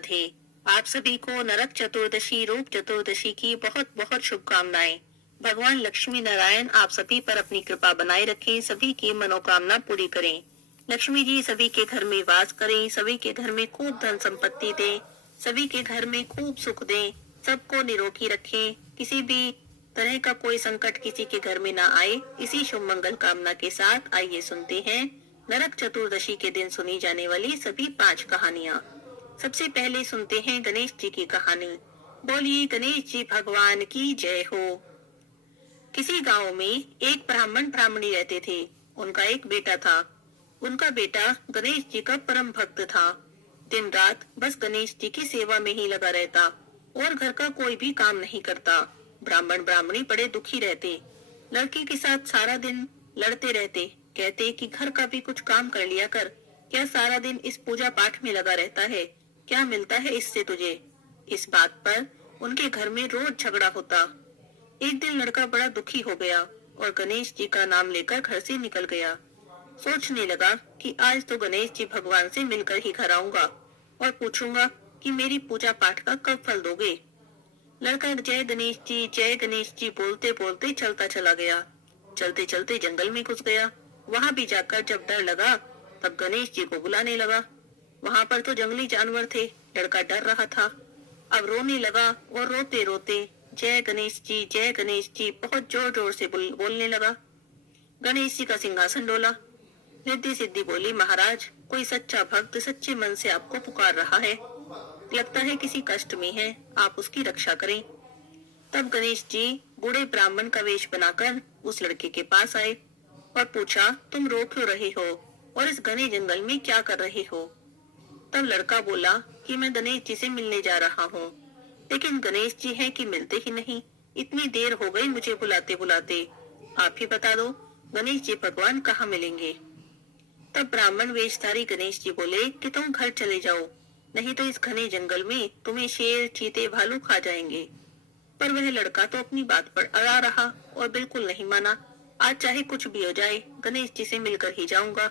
थे। आप सभी को नरक चतुर्दशी रूप चतुर्दशी की बहुत बहुत शुभकामनाएं। भगवान लक्ष्मी नारायण आप सभी पर अपनी कृपा बनाए रखें, सभी की मनोकामना पूरी करें। लक्ष्मी जी सभी के घर में वास करें, सभी के घर में खूब धन संपत्ति दें, सभी के घर में खूब सुख दें, सबको निरोगी रखें, किसी भी तरह का कोई संकट किसी के घर में ना आए। इसी शुभ मंगल कामना के साथ आइए सुनते हैं नरक चतुर्दशी के दिन सुनी जाने वाली सभी 5 कहानियां। सबसे पहले सुनते हैं गणेश जी की कहानी। बोलिए गणेश जी भगवान की जय हो। किसी गांव में एक ब्राह्मण ब्राह्मणी रहते थे। उनका एक बेटा था। उनका बेटा गणेश जी का परम भक्त था। दिन रात बस गणेश जी की सेवा में ही लगा रहता और घर का कोई भी काम नहीं करता। ब्राह्मण ब्राह्मणी बड़े दुखी रहते। लड़की के साथ सारा दिन लड़ते रहते, कहते कि घर का भी कुछ काम कर लिया कर, क्या सारा दिन इस पूजा पाठ में लगा रहता है, क्या मिलता है इससे तुझे। इस बात पर उनके घर में रोज झगड़ा होता। एक दिन लड़का बड़ा दुखी हो गया और गणेश जी का नाम लेकर घर से निकल गया। सोचने लगा कि आज तो गणेश जी भगवान से मिलकर ही घर आऊंगा और पूछूंगा कि मेरी पूजा पाठ का कब फल दोगे। लड़का जय गणेश जी बोलते बोलते चलता चला गया। चलते चलते जंगल में घुस गया। वहां भी जाकर जब डर लगा तब गणेश जी को बुलाने लगा। वहां पर तो जंगली जानवर थे। लड़का डर रहा था। अब रोने लगा और रोते रोते जय गणेश जी बहुत जोर जोर से बोलने लगा। गणेश जी का सिंहासन डोला। रिद्धि सिद्धि बोली, महाराज कोई सच्चा भक्त सच्चे मन से आपको पुकार रहा है, लगता है किसी कष्ट में है, आप उसकी रक्षा करें। तब गणेश जी बूढ़े ब्राह्मण का वेश बनाकर उस लड़के के पास आए और पूछा, तुम रो क्यों रहे हो और इस घने जंगल में क्या कर रहे हो। तब लड़का बोला कि मैं गणेश जी से मिलने जा रहा हूँ, लेकिन गणेश जी है कि मिलते ही नहीं, इतनी देर हो गई मुझे बुलाते बुलाते, आप ही बता दो गणेश जी भगवान कहाँ मिलेंगे। तब ब्राह्मण वेशधारी गणेश जी बोले कि तुम घर चले जाओ, नहीं तो इस घने जंगल में तुम्हें शेर चीते भालू खा जाएंगे। पर वह लड़का तो अपनी बात पर अड़ा रहा और बिल्कुल नहीं माना। आज चाहे कुछ भी हो जाए गणेश जी से मिलकर ही जाऊंगा।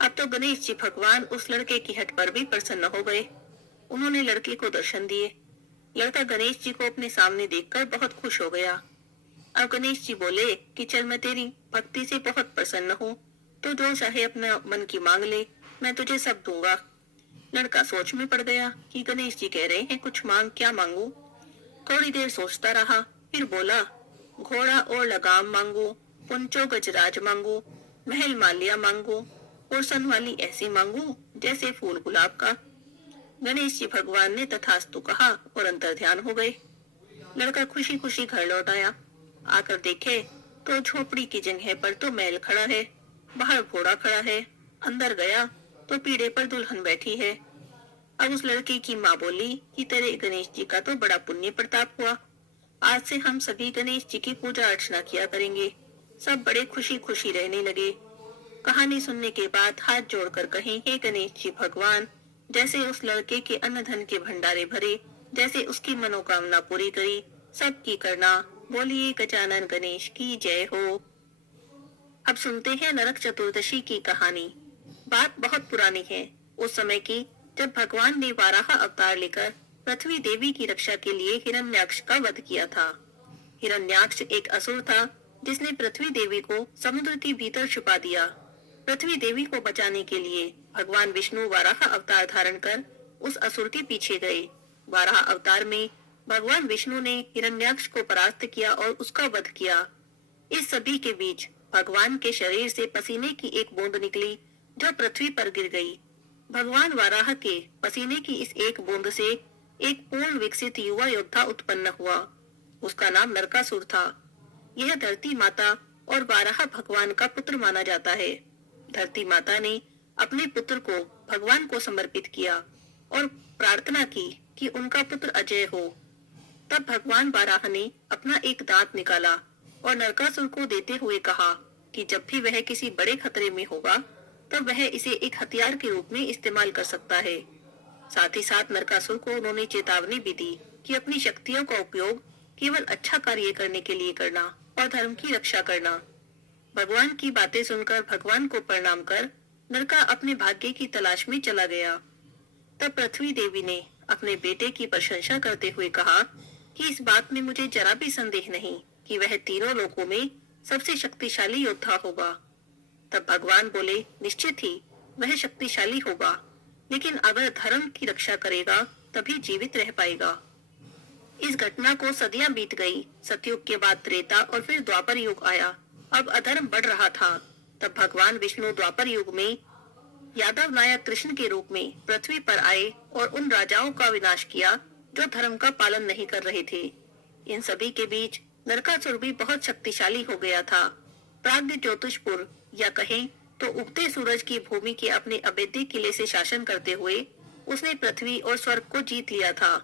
अब तो गणेश जी भगवान उस लड़के की हट पर भी प्रसन्न हो गए। उन्होंने लड़के को दर्शन दिए। लड़का गणेश जी को अपने सामने देखकर बहुत खुश हो गया। अब गणेश जी बोले कि चल मैं तेरी भक्ति से बहुत प्रसन्न हूँ, तो जो चाहे अपना मन की मांग ले, मैं तुझे सब दूंगा। लड़का सोच में पड़ गया कि गणेश जी कह रहे हैं कुछ मांग, क्या मांगू। थोड़ी देर सोचता रहा, फिर बोला, घोड़ा और लगाम मांगू, पुंचो गजराज मांगू, महल मालिया मांगू और सन वाली ऐसी मांगू जैसे फूल गुलाब का। गणेश जी भगवान ने तथास्तु कहा और अंतर ध्यान हो गए। लड़का खुशी खुशी घर लौट आया। आकर देखे तो झोपड़ी की जगह पर तो महल खड़ा है, बाहर घोड़ा खड़ा है। अंदर गया तो पीढ़े पर दुल्हन बैठी है। अब उस लड़के की माँ बोली कि तेरे गणेश जी का तो बड़ा पुण्य प्रताप हुआ, आज से हम सभी गणेश जी की पूजा अर्चना किया करेंगे। सब बड़े खुशी खुशी रहने लगे। कहानी सुनने के बाद हाथ जोड़कर कहें, हे गणेश जी भगवान, जैसे उस लड़के के अन्न धन के भंडारे भरे, जैसे उसकी मनोकामना पूरी करी, सबकी करना। बोलिए गजानन गणेश की जय हो। अब सुनते हैं नरक चतुर्दशी की कहानी। बात बहुत पुरानी है, उस समय की, जब भगवान ने वाराह अवतार लेकर पृथ्वी देवी की रक्षा के लिए हिरण्याक्ष का वध किया था। हिरण्याक्ष एक असुर था जिसने पृथ्वी देवी को समुद्र के भीतर छुपा दिया। पृथ्वी देवी को बचाने के लिए भगवान विष्णु वाराह अवतार धारण कर उस असुर के पीछे गए। वाराह अवतार में भगवान विष्णु ने हिरण्याक्ष को परास्त किया और उसका वध किया। इस सभी के बीच भगवान के शरीर से पसीने की एक बूंद निकली जो पृथ्वी पर गिर गई। भगवान वाराह के पसीने की इस एक बूंद से एक पूर्ण विकसित युवा योद्धा उत्पन्न हुआ। उसका नाम नरकासुर था। यह धरती माता और वाराह भगवान का पुत्र माना जाता है। धरती माता ने अपने पुत्र को भगवान को समर्पित किया और प्रार्थना की कि उनका पुत्र अजय हो। तब भगवान वाराह ने अपना एक दांत निकाला और नरकासुर को देते हुए कहा कि जब भी वह किसी बड़े खतरे में होगा तब वह इसे एक हथियार के रूप में इस्तेमाल कर सकता है। साथ ही साथ नरकासुर को उन्होंने चेतावनी भी दी कि अपनी शक्तियों का उपयोग केवल अच्छा कार्य करने के लिए करना और धर्म की रक्षा करना। भगवान की बातें सुनकर भगवान को प्रणाम कर नरका अपने भाग्य की तलाश में चला गया। तब पृथ्वी देवी ने अपने बेटे की प्रशंसा करते हुए कहा कि इस बात में मुझे जरा भी संदेह नहीं कि वह तीनों लोकों में सबसे शक्तिशाली योद्धा होगा। तब भगवान बोले, निश्चित ही वह शक्तिशाली होगा, लेकिन अगर धर्म की रक्षा करेगा तभी जीवित रह पाएगा। इस घटना को सदियां बीत गई। सतयुग के बाद त्रेता और फिर द्वापर युग आया। अब अधर्म बढ़ रहा था। तब भगवान विष्णु द्वापर युग में यादव नायक कृष्ण के रूप में पृथ्वी पर आए और उन राजाओं का विनाश किया जो धर्म का पालन नहीं कर रहे थे। इन सभी के बीच नरकासुर भी बहुत शक्तिशाली हो गया था। प्राग्ञ ज्योतिषपुर या कहें तो उगते सूरज की भूमि के अपने अभेद्य किले से शासन करते हुए उसने पृथ्वी और स्वर्ग को जीत लिया था।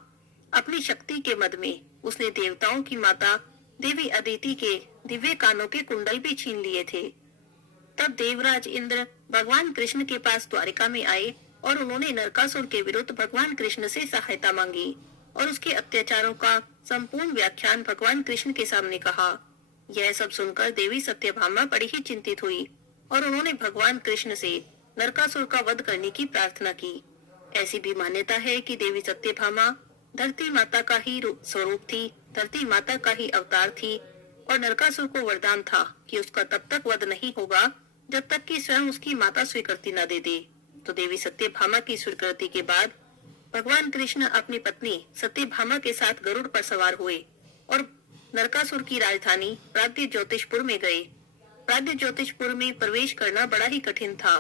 अपनी शक्ति के मद में उसने देवताओं की माता देवी अदिति के दिव्य कानों के कुंडल भी छीन लिए थे। तब देवराज इंद्र भगवान कृष्ण के पास द्वारिका में आए और उन्होंने नरकासुर के विरुद्ध भगवान कृष्ण से सहायता मांगी और उसके अत्याचारों का संपूर्ण व्याख्यान भगवान कृष्ण के सामने कहा। यह सब सुनकर देवी सत्यभामा बड़ी ही चिंतित हुई और उन्होंने भगवान कृष्ण से नरकासुर का वध करने की प्रार्थना की। ऐसी भी मान्यता है कि देवी सत्यभामा धरती माता का ही स्वरूप थी, धरती माता का ही अवतार थी और नरकासुर को वरदान था कि उसका तब तक वध नहीं होगा जब तक कि स्वयं उसकी माता स्वीकृति न दे दे। तो देवी सत्यभामा की स्वीकृति के बाद भगवान कृष्ण अपनी पत्नी सत्यभामा के साथ गरुड़ पर सवार हुए और नरकासुर की राजधानी प्राग्ञ ज्योतिषपुर में गए। प्राग्ञ ज्योतिषपुर में प्रवेश करना बड़ा ही कठिन था।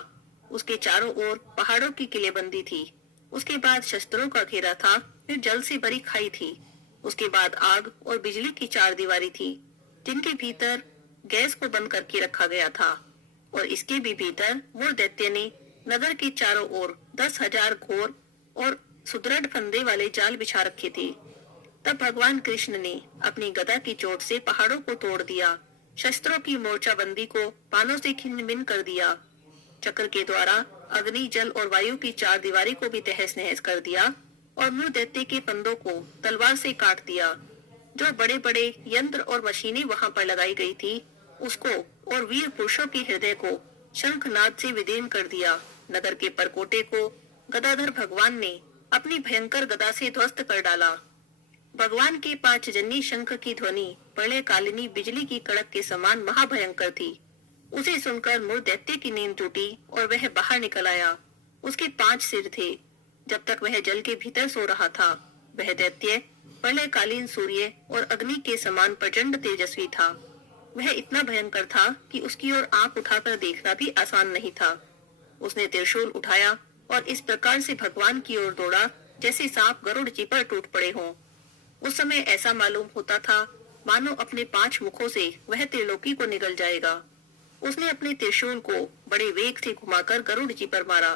उसके चारों ओर पहाड़ों की किलेबंदी थी। उसके बाद शस्त्रों का घेरा था, फिर जल से भरी खाई थी। उसके बाद आग और बिजली की चार दीवारी थी जिनके भीतर गैस को बंद करके रखा गया था और इसके भी भीतर मूर दैत्य ने नगर के चारों ओर 10,000 घोर और सुदृढ़ फंदे वाले जाल बिछा रखे थे। तब भगवान कृष्ण ने अपनी गदा की चोट से पहाड़ों को तोड़ दिया, शस्त्रों की मोर्चाबंदी को बाणों से छिन्न भिन्न कर दिया, चक्र के द्वारा अग्नि, जल और वायु की चार दीवारी को भी तहस नहस कर दिया और मूर दैत्य के फंदों को तलवार से काट दिया। जो बड़े बड़े यंत्र और मशीनें वहां पर लगाई गई थी उसको और वीर पुरुषों के हृदय को शंखनाद से विदीर्ण कर दिया। नगर के परकोटे को गदाधर भगवान ने अपनी भयंकर गदा से ध्वस्त कर डाला। भगवान के 5 जन्नी शंख की ध्वनि प्रलय कालिनी बिजली की कड़क के समान महाभयंकर थी। उसे सुनकर मूर दैत्य की नींद टूटी और वह बाहर निकल आया। उसके 5 सिर थे। जब तक वह जल के भीतर सो रहा था वह दैत्य प्रलयकालीन सूर्य और अग्नि के समान प्रचंड तेजस्वी था। वह इतना भयंकर था कि उसकी ओर आंख उठाकर देखना भी आसान नहीं था। उसने त्रिशूल उठाया और इस प्रकार से भगवान की ओर दौड़ा जैसे सांप गरुड़ जी पर टूट पड़े हों। उस समय ऐसा मालूम होता था मानो अपने 5 मुखों से वह त्रिलोकी को निगल जाएगा। उसने अपने त्रिशूल को बड़े वेग से घुमाकर गरुड़ जी पर मारा,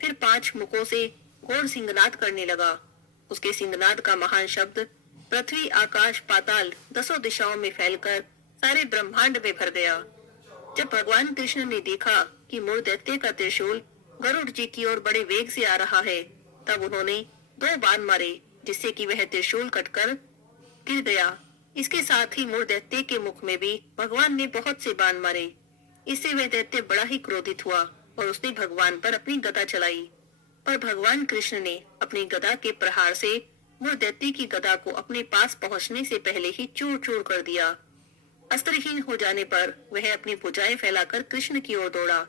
फिर 5 मुखों से घोर सिंहनाद करने लगा। उसके सिंहनाद का महान शब्द पृथ्वी, आकाश, पाताल 10 दिशाओं में फैलकर सारे ब्रह्मांड में भर गया। जब भगवान कृष्ण ने देखा कि मूर दैत्य का त्रिशूल गरुड़ जी की ओर बड़े वेग से आ रहा है, तब उन्होंने 2 बाण मारे जिससे कि वह त्रिशूल कटकर गिर गया। इसके साथ ही मूर दैत्य के मुख में भी भगवान ने बहुत से बाण मारे। इससे वह दैत्य बड़ा ही क्रोधित हुआ और उसने भगवान पर अपनी गदा चलाई, पर भगवान कृष्ण ने अपनी गदा के प्रहार से मूर दैत्य की गदा को अपने पास पहुंचने से पहले ही चूर चूर कर दिया। अस्त्रहीन हो जाने पर वह अपनी भुजाएं फैलाकर कृष्ण की ओर दौड़ा।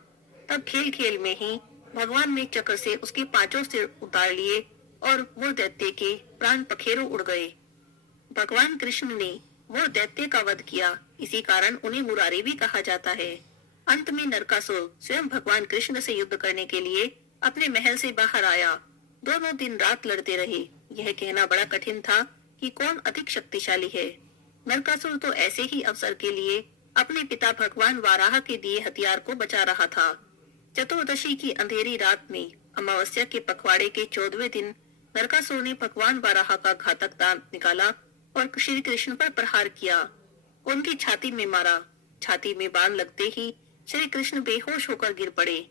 तब खेल खेल में ही भगवान ने चक्र से उसके 5 सिर उतार लिए और मूर दैत्य के प्राण पखेरु उड़ गए। भगवान कृष्ण ने मूर दैत्य का वध किया, इसी कारण उन्हें मुरारी भी कहा जाता है। अंत में नरकासुर स्वयं भगवान कृष्ण से युद्ध करने के लिए अपने महल से बाहर आया। दोनों दिन रात लड़ते रहे। यह कहना बड़ा कठिन था कि कौन अधिक शक्तिशाली है। नरकासुर तो ऐसे ही अवसर के लिए अपने पिता भगवान वाराह के दिए हथियार को बचा रहा था। चतुर्दशी की अंधेरी रात में अमावस्या के पखवाड़े के 14वें दिन नरकासुर ने भगवान वाराह का घातक दांत निकाला और श्री कृष्ण पर प्रहार किया। उनकी छाती में मारा। छाती में बाण लगते ही श्री कृष्ण बेहोश होकर गिर पड़े।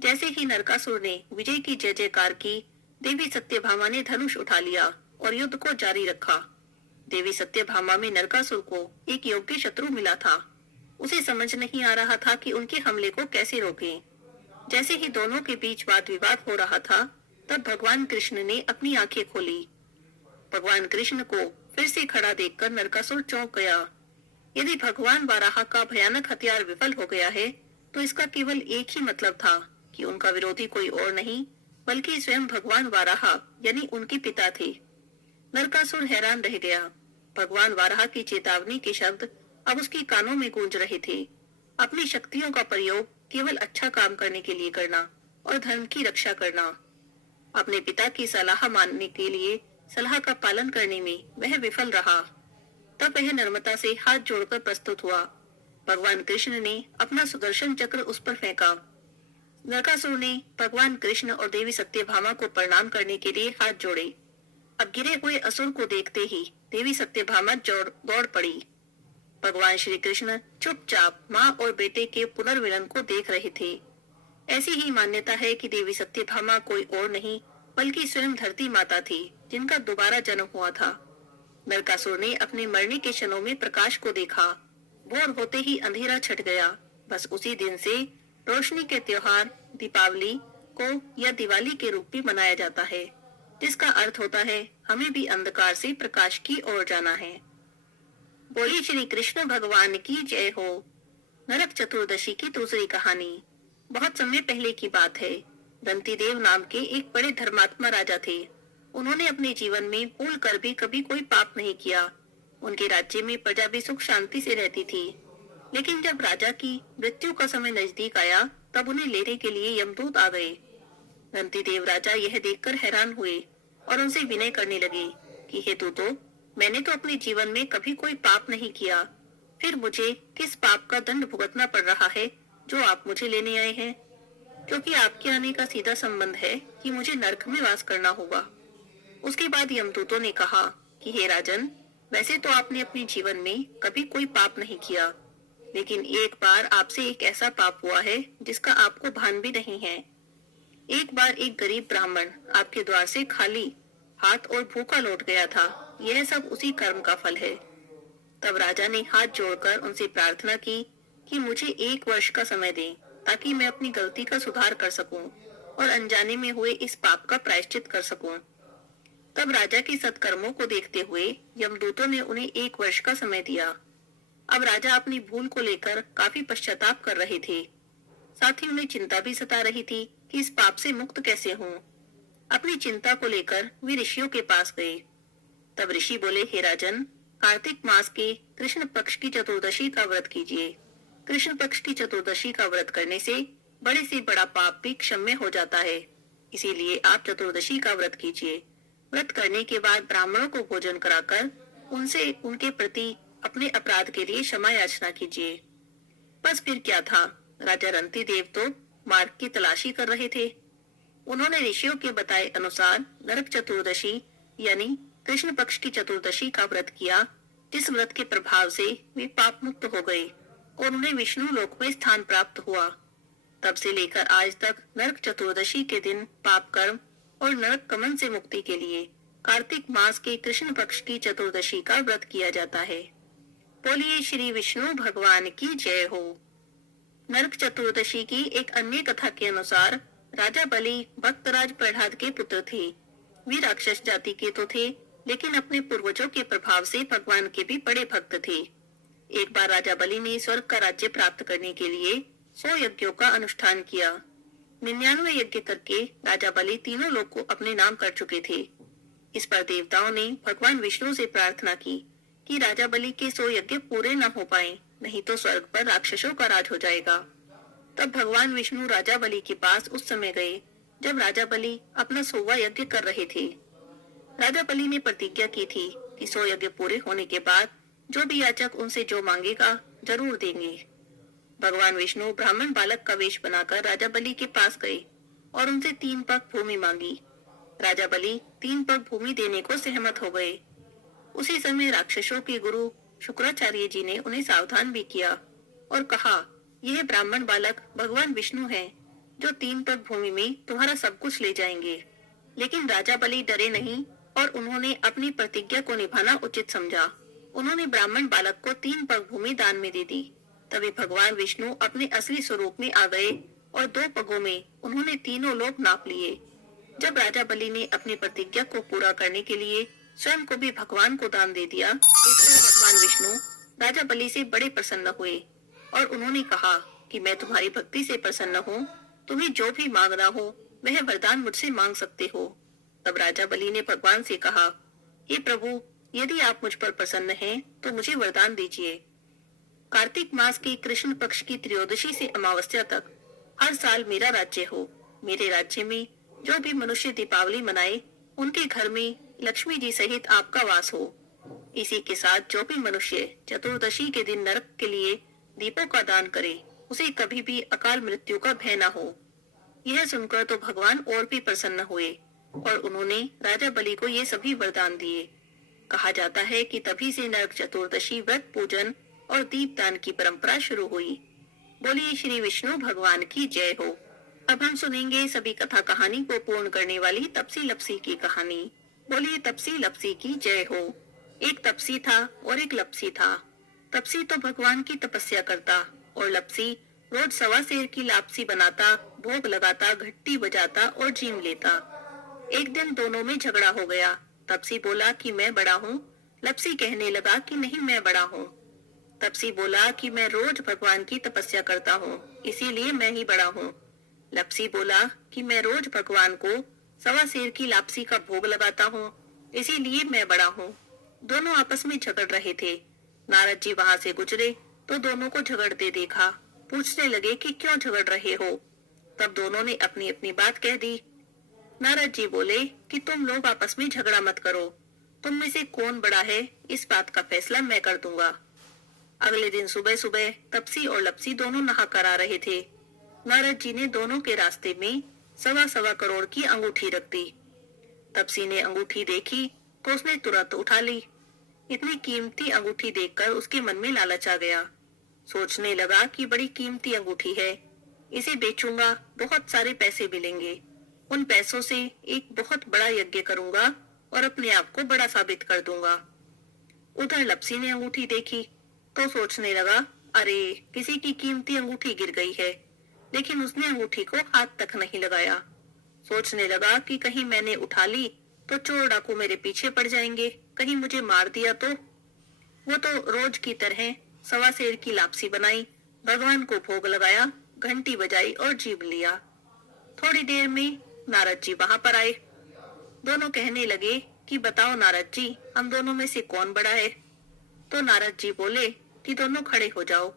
जैसे ही नरकासुर ने विजय की जय जयकार की, देवी सत्यभामा ने धनुष उठा लिया और युद्ध को जारी रखा। देवी सत्यभामा में नरकासुर को एक योग्य शत्रु मिला था। उसे समझ नहीं आ रहा था कि उनके हमले को कैसे रोकें। जैसे ही दोनों के बीच वाद विवाद हो रहा था, तब भगवान कृष्ण ने अपनी आंखें खोली। भगवान कृष्ण को फिर से खड़ा देखकर नरकासुर चौंक गया। यदि भगवान वाराह का भयानक हथियार विफल हो गया है, तो इसका केवल एक ही मतलब था कि उनका विरोधी कोई और नहीं, बल्कि स्वयं भगवान वाराह यानी उनके पिता थे। नरकासुर हैरान रह गया। भगवान वाराह की चेतावनी के शब्द अब उसके कानों में गूंज रहे थे। अपनी शक्तियों का प्रयोग केवल अच्छा काम करने के लिए करना और धर्म की रक्षा करना। अपने पिता की सलाह मानने के लिए सलाह का पालन करने में वह विफल रहा। तब वह नम्रता से हाथ जोड़कर प्रस्तुत हुआ। भगवान कृष्ण ने अपना सुदर्शन चक्र उस पर फेंका। नरकासुर ने भगवान कृष्ण और देवी सत्यभामा को प्रणाम करने के लिए हाथ जोड़े। अब गिरे हुए असुर को देखते ही देवी सत्यभामा दौड़ पड़ी। भगवान श्री कृष्ण चुपचाप माँ और बेटे के पुनर्मिलन को देख रहे थे। ऐसी ही मान्यता है कि देवी सत्यभामा कोई और नहीं, बल्कि स्वयं धरती माता थी, जिनका दोबारा जन्म हुआ था। नरकासुर ने अपने मरने के क्षणों में प्रकाश को देखा। भोर होते ही अंधेरा छट गया। बस उसी दिन से रोशनी के त्योहार दीपावली को या दिवाली के रूप में मनाया जाता है, जिसका अर्थ होता है हमें भी अंधकार से प्रकाश की ओर जाना है। बोलिए श्री कृष्ण भगवान की जय हो। नरक चतुर्दशी की दूसरी कहानी। बहुत समय पहले की बात है। दंतीदेव नाम के एक बड़े धर्मात्मा राजा थे। उन्होंने अपने जीवन में भूल कर भी कभी कोई पाप नहीं किया। उनके राज्य में प्रजा भी सुख शांति से रहती थी। लेकिन जब राजा की मृत्यु का समय नजदीक आया, तब उन्हें लेने के लिए यमदूत आ गए। दंतीदेव राजा यह देखकर हैरान हुए और उनसे विनय करने लगे कि हे दूतो, मैंने तो अपने जीवन में कभी कोई पाप नहीं किया, फिर मुझे किस पाप का दंड भुगतना पड़ रहा है जो आप मुझे लेने आए हैं? क्योंकि आपके आने का सीधा संबंध है कि मुझे नरक में वास करना होगा। उसके बाद यमदूतों ने कहा कि हे राजन, वैसे तो आपने अपने जीवन में कभी कोई पाप नहीं किया, लेकिन एक बार आपसे एक ऐसा पाप हुआ है जिसका आपको भान भी नहीं है। एक बार एक गरीब ब्राह्मण आपके द्वार से खाली हाथ और भूखा लौट गया था। यह सब उसी कर्म का फल है। तब राजा ने हाथ जोड़कर उनसे प्रार्थना की कि मुझे 1 वर्ष का समय दें, ताकि मैं अपनी गलती का सुधार कर सकूं और अनजाने में हुए इस पाप का प्रायश्चित कर सकूं। तब राजा के सत्कर्मों को देखते हुए यमदूतों ने उन्हें 1 वर्ष का समय दिया। अब राजा अपनी भूल को लेकर काफी पश्चाताप कर रहे थे। साथ ही उन्हें चिंता भी सता रही थी कि इस पाप से मुक्त कैसे हों। अपनी चिंता को लेकर वे ऋषियों के पास गए। तब ऋषि बोले, हे राजन, कार्तिक मास के कृष्ण पक्ष की चतुर्दशी का व्रत कीजिए। कृष्ण पक्ष की चतुर्दशी का व्रत करने से बड़ा पाप भी क्षम्य हो जाता है। इसीलिए आप चतुर्दशी का व्रत कीजिए। व्रत करने के बाद ब्राह्मणों को भोजन कराकर उनसे उनके प्रति अपने अपराध के लिए क्षमा याचना कीजिए। बस फिर क्या था, राजा रंतीदेव तो मार्ग की तलाशी कर रहे थे। उन्होंने ऋषियों के बताए अनुसार नरक चतुर्दशी यानी कृष्ण पक्ष की चतुर्दशी का व्रत किया, जिस व्रत के प्रभाव से वे पाप मुक्त हो गए और उन्हें विष्णु लोक में स्थान प्राप्त हुआ। तब से लेकर आज तक नरक चतुर्दशी के दिन पाप कर्म और नरक कमन से मुक्ति के लिए कार्तिक मास के कृष्ण पक्ष की चतुर्दशी का व्रत किया जाता है। बोलिए श्री विष्णु भगवान की जय हो। नरक चतुर्दशी की एक अन्य कथा के अनुसार राजा बलि भक्तराज प्रहलाद के पुत्र थे। वे राक्षस जाति के तो थे, लेकिन अपने पूर्वजों के प्रभाव से भगवान के भी बड़े भक्त थे। एक बार राजा बलि ने स्वर्ग का राज्य प्राप्त करने के लिए 100 यज्ञों का अनुष्ठान किया। 99 यज्ञ करके राजा बलि तीनों लोक को अपने नाम कर चुके थे। इस पर देवताओं ने भगवान विष्णु से प्रार्थना की कि राजा बलि के 100 यज्ञ पूरे न हो पाए, नहीं तो स्वर्ग पर राक्षसों का राज हो जाएगा। तब भगवान विष्णु राजा बलि के पास उस समय गए जब राजा बलि अपना 100वां यज्ञ कर रहे थे। राजा बलि ने प्रतिज्ञा की थी कि 100 यज्ञ पूरे होने के बाद जो भी याचक उनसे जो मांगेगा जरूर देंगे। भगवान विष्णु ब्राह्मण बालक का वेश बनाकर राजा बलि के पास गए और उनसे 3 पग भूमि मांगी। राजा बलि 3 पग भूमि देने को सहमत हो गए। उसी समय राक्षसों के गुरु शुक्राचार्य जी ने उन्हें सावधान भी किया और कहा, यह ब्राह्मण बालक भगवान विष्णु हैं, जो 3 पग भूमि में तुम्हारा सब कुछ ले जाएंगे। लेकिन राजा बलि डरे नहीं और उन्होंने अपनी प्रतिज्ञा को निभाना उचित समझा। उन्होंने ब्राह्मण बालक को 3 पग भूमि दान में दे दी। तभी भगवान विष्णु अपने असली स्वरूप में आ गए और 2 पगों में उन्होंने तीनों लोक नाप लिए। जब राजा बलि ने अपनी प्रतिज्ञा को पूरा करने के लिए स्वयं को भी भगवान को दान दे दिया, इस पर भगवान विष्णु राजा बलि से बड़े प्रसन्न हुए और उन्होंने कहा कि मैं तुम्हारी भक्ति से प्रसन्न हूँ। तुम्हें जो भी मांगना हो वह वरदान मुझसे मांग सकते हो। तब राजा बलि ने भगवान से कहा, हे प्रभु, यदि आप मुझ पर प्रसन्न हैं तो मुझे वरदान दीजिए। कार्तिक मास की कृष्ण पक्ष की त्रयोदशी से अमावस्या तक हर साल मेरा राज्य हो। मेरे राज्य में जो भी मनुष्य दीपावली मनाए उनके घर में लक्ष्मी जी सहित आपका वास हो। इसी के साथ जो भी मनुष्य चतुर्दशी के दिन नरक के लिए दीपों का दान करे उसे कभी भी अकाल मृत्यु का भय न हो। यह सुनकर तो भगवान और भी प्रसन्न हुए और उन्होंने राजा बलि को ये सभी वरदान दिए। कहा जाता है कि तभी से नरक चतुर्दशी व्रत पूजन और दीपदान की परंपरा शुरू हुई। बोलिए श्री विष्णु भगवान की जय हो। अब हम सुनेंगे सभी कथा कहानी को पूर्ण करने वाली तपसी लपसी की कहानी। बोलिए तपसी लपसी की जय हो। एक तपसी था और एक लपसी था। तपसी तो भगवान की तपस्या करता और लपसी रोज सवा सेर की लापसी बनाता, भोग लगाता, घंटी बजाता और जीम लेता। एक दिन दोनों में झगड़ा हो गया। तपसी बोला कि मैं बड़ा हूँ। लपसी कहने लगा कि नहीं, मैं बड़ा हूँ। तपसी बोला कि मैं रोज भगवान की तपस्या करता हूँ, इसीलिए मैं ही बड़ा हूँ। लपसी बोला कि मैं रोज भगवान को सवा सेर की लापसी का भोग लगाता हूँ, इसीलिए मैं बड़ा हूँ। दोनों आपस में झगड़ रहे थे। नारद जी वहाँ से गुजरे तो दोनों को झगड़ते देखा। पूछने लगे कि क्यों झगड़ रहे हो। तब दोनों ने अपनी अपनी बात कह दी। नारद जी बोले कि तुम लोग आपस में झगड़ा मत करो। तुम में से कौन बड़ा है इस बात का फैसला मैं कर दूंगा। अगले दिन सुबह सुबह तपसी और लपसी दोनों नहा कर आ रहे थे। नारद जी ने दोनों के रास्ते में 1.25 करोड़ की अंगूठी रख दी। तपसी ने अंगूठी देखी तो उसने तुरंत उठा ली। इतनी कीमती अंगूठी देखकर उसके मन में लालच आ गया। सोचने लगा कि बड़ी कीमती अंगूठी है, इसे बेचूंगा, बहुत सारे पैसे मिलेंगे। उन पैसों से एक बहुत बड़ा यज्ञ करूंगा और अपने आप को बड़ा साबित कर दूंगा। उधर लपसी ने अंगूठी देखी तो सोचने लगा, अरे किसी की कीमती अंगूठी गिर गई है, लेकिन उसने अंगूठी को हाथ तक नहीं लगाया। सोचने लगा कि कहीं मैंने उठा ली तो चोर डाकू मेरे पीछे पड़ जाएंगे, कहीं मुझे मार दिया तो। वो तो रोज की तरह सवा सेर की लापसी बनाई, भगवान को भोग लगाया, घंटी बजाई और जीव लिया। थोड़ी देर में नारद जी वहां पर आए। दोनों कहने लगे कि बताओ नारद जी, हम दोनों में से कौन बड़ा है। तो नारद जी बोले कि दोनों खड़े हो जाओ।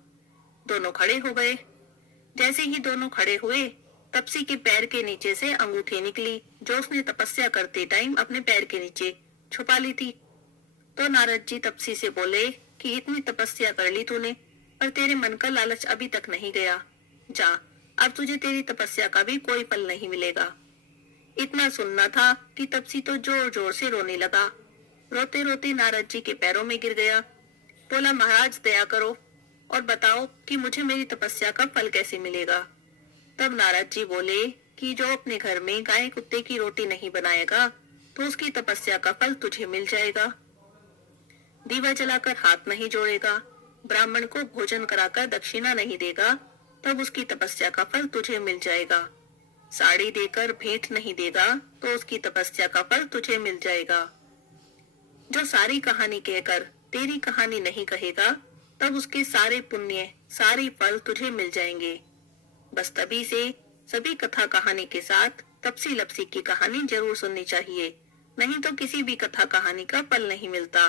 दोनों खड़े हो गए। जैसे ही दोनों खड़े हुए, तपसी के पैर के नीचे से अंगूठी निकली जो उसने तपस्या करते टाइम अपने पैर के नीचे छुपा ली थी। तो नारद जी तपसी से बोले कि इतनी तपस्या कर ली तूने, पर तेरे मन का लालच अभी तक नहीं गया। जा, अब तुझे तेरी तपस्या का भी कोई फल नहीं मिलेगा। इतना सुनना था कि तपसी तो जोर जोर से रोने लगा। रोते रोते नारद जी के पैरों में गिर गया। बोला, महाराज दया करो और बताओ कि मुझे मेरी तपस्या का फल कैसे मिलेगा। तब नारद जी बोले कि जो अपने घर में गाय कुत्ते की रोटी नहीं बनाएगा तो उसकी तपस्या का फल तुझे मिल जाएगा। दीवा जलाकर हाथ नहीं जोड़ेगा, ब्राह्मण को भोजन कराकर दक्षिणा नहीं देगा, तब उसकी तपस्या का फल तुझे मिल जाएगा। साड़ी देकर भेंट नहीं देगा तो उसकी तपस्या का फल तुझे मिल जाएगा। जो सारी कहानी कहकर तेरी कहानी नहीं कहेगा, तब उसके सारे पुण्य, सारे फल तुझे मिल जाएंगे। बस तभी से सभी कथा कहानी के साथ तपसी लपसी की कहानी जरूर सुननी चाहिए, नहीं तो किसी भी कथा कहानी का फल नहीं मिलता।